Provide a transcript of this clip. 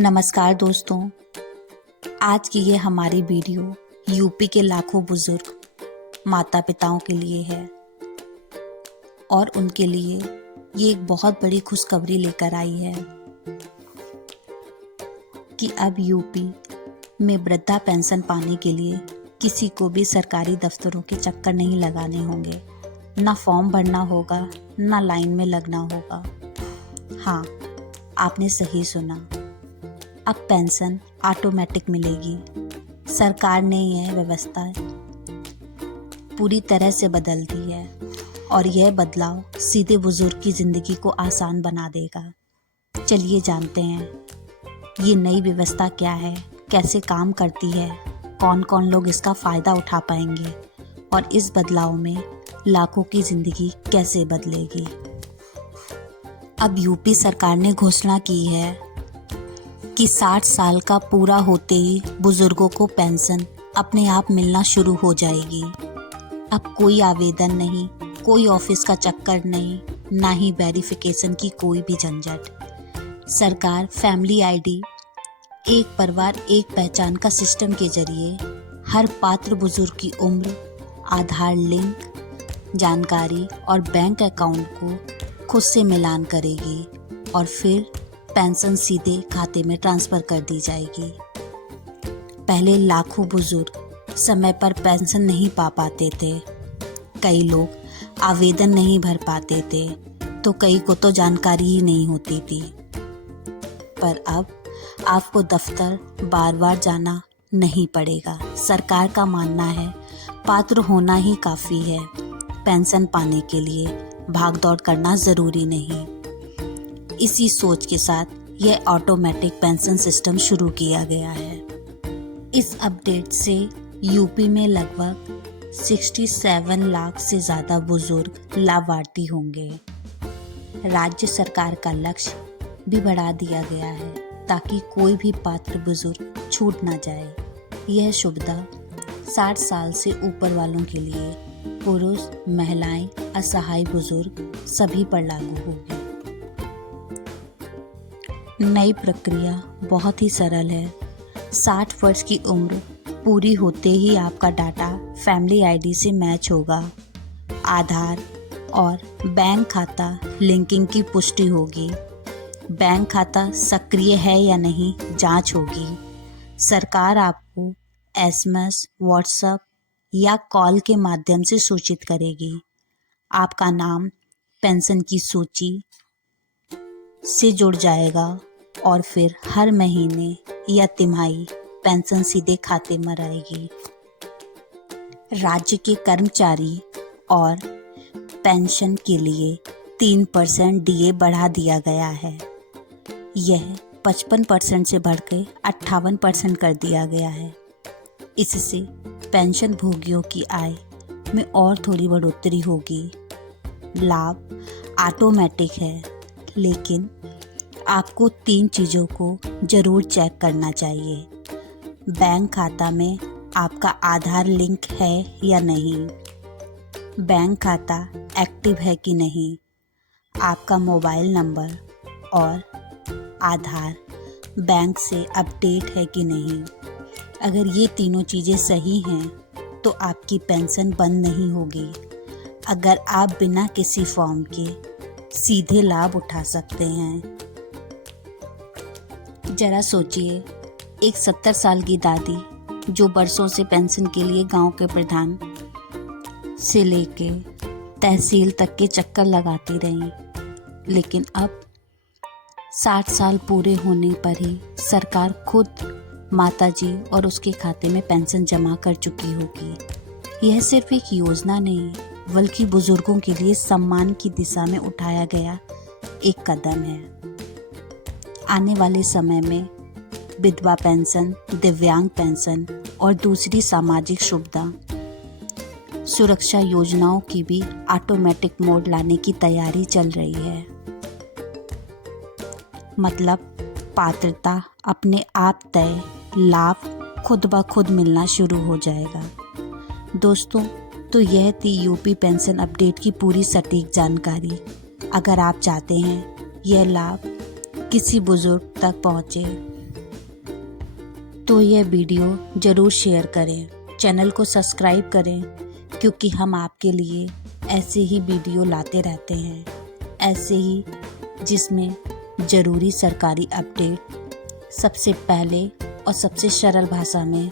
नमस्कार दोस्तों। आज की ये हमारी वीडियो यूपी के लाखों बुजुर्ग माता पिताओं के लिए है और उनके लिए ये एक बहुत बड़ी खुशखबरी लेकर आई है कि अब यूपी में वृद्धा पेंशन पाने के लिए किसी को भी सरकारी दफ्तरों के चक्कर नहीं लगाने होंगे, ना फॉर्म भरना होगा, ना लाइन में लगना होगा। हाँ, आपने सही सुना, अब पेंशन ऑटोमेटिक मिलेगी। सरकार ने यह व्यवस्था पूरी तरह से बदल दी है और यह बदलाव सीधे बुजुर्ग की जिंदगी को आसान बना देगा। चलिए जानते हैं ये नई व्यवस्था क्या है, कैसे काम करती है, कौन कौन लोग इसका फ़ायदा उठा पाएंगे और इस बदलाव में लाखों की ज़िंदगी कैसे बदलेगी। अब यूपी सरकार ने घोषणा की है कि 60 साल का पूरा होते ही बुजुर्गों को पेंशन अपने आप मिलना शुरू हो जाएगी। अब कोई आवेदन नहीं, कोई ऑफिस का चक्कर नहीं, ना ही वेरिफिकेशन की कोई भी झंझट। सरकार फैमिली आईडी, एक परिवार एक पहचान का सिस्टम के जरिए हर पात्र बुजुर्ग की उम्र, आधार लिंक जानकारी और बैंक अकाउंट को खुद से मिलान करेगी और फिर पेंशन सीधे खाते में ट्रांसफ़र कर दी जाएगी। पहले लाखों बुजुर्ग समय पर पेंशन नहीं पा पाते थे। कई लोग आवेदन नहीं भर पाते थे, तो कई को तो जानकारी ही नहीं होती थी। पर अब आपको दफ्तर बार बार जाना नहीं पड़ेगा। सरकार का मानना है पात्र होना ही काफ़ी है, पेंशन पाने के लिए भाग दौड़ करना ज़रूरी नहीं। इसी सोच के साथ यह ऑटोमेटिक पेंशन सिस्टम शुरू किया गया है। इस अपडेट से यूपी में लगभग 67 लाख से ज़्यादा बुजुर्ग लाभार्थी होंगे। राज्य सरकार का लक्ष्य भी बढ़ा दिया गया है ताकि कोई भी पात्र बुजुर्ग छूट ना जाए। यह सुविधा 60 साल से ऊपर वालों के लिए, पुरुष, महिलाएं, असहाय बुजुर्ग सभी पर लागू होगी। नई प्रक्रिया बहुत ही सरल है। 60 वर्ष की उम्र पूरी होते ही आपका डाटा फैमिली आईडी से मैच होगा। आधार और बैंक खाता लिंकिंग की पुष्टि होगी। बैंक खाता सक्रिय है या नहीं जांच होगी। सरकार आपको एसएमएस, व्हाट्सएप या कॉल के माध्यम से सूचित करेगी। आपका नाम पेंशन की सूची से जुड़ जाएगा और फिर हर महीने या तिमाही पेंशन सीधे खाते में आएगी। राज्य के कर्मचारी और पेंशन के लिए 3% डीए बढ़ा दिया गया है। यह 55% से बढ़कर 58% कर दिया गया है। इससे पेंशन भोगियों की आय में और थोड़ी बढ़ोतरी होगी। लाभ ऑटोमेटिक है, लेकिन आपको 3 चीज़ों को ज़रूर चेक करना चाहिए। बैंक खाता में आपका आधार लिंक है या नहीं, बैंक खाता एक्टिव है कि नहीं, आपका मोबाइल नंबर और आधार बैंक से अपडेट है कि नहीं। अगर ये तीनों चीज़ें सही हैं तो आपकी पेंशन बंद नहीं होगी। अगर आप बिना किसी फॉर्म के सीधे लाभ उठा सकते हैं। जरा सोचिए, एक 70 साल की दादी जो बरसों से पेंशन के लिए गांव के प्रधान से लेके तहसील तक के चक्कर लगाती रही, लेकिन अब 60 साल पूरे होने पर ही सरकार खुद माताजी और उसके खाते में पेंशन जमा कर चुकी होगी। यह सिर्फ एक योजना नहीं, बल्कि बुजुर्गों के लिए सम्मान की दिशा में उठाया गया एक कदम है। आने वाले समय में विधवा पेंशन, दिव्यांग पेंशन और दूसरी सामाजिक सुरक्षा योजनाओं की भी ऑटोमेटिक मोड लाने की तैयारी चल रही है। मतलब पात्रता अपने आप तय, लाभ खुद ब खुद मिलना शुरू हो जाएगा। दोस्तों, तो यह थी यूपी पेंशन अपडेट की पूरी सटीक जानकारी। अगर आप चाहते हैं यह लाभ किसी बुजुर्ग तक पहुँचे तो यह वीडियो ज़रूर शेयर करें, चैनल को सब्सक्राइब करें, क्योंकि हम आपके लिए ऐसे ही वीडियो लाते रहते हैं, ऐसे ही जिसमें ज़रूरी सरकारी अपडेट सबसे पहले और सबसे सरल भाषा में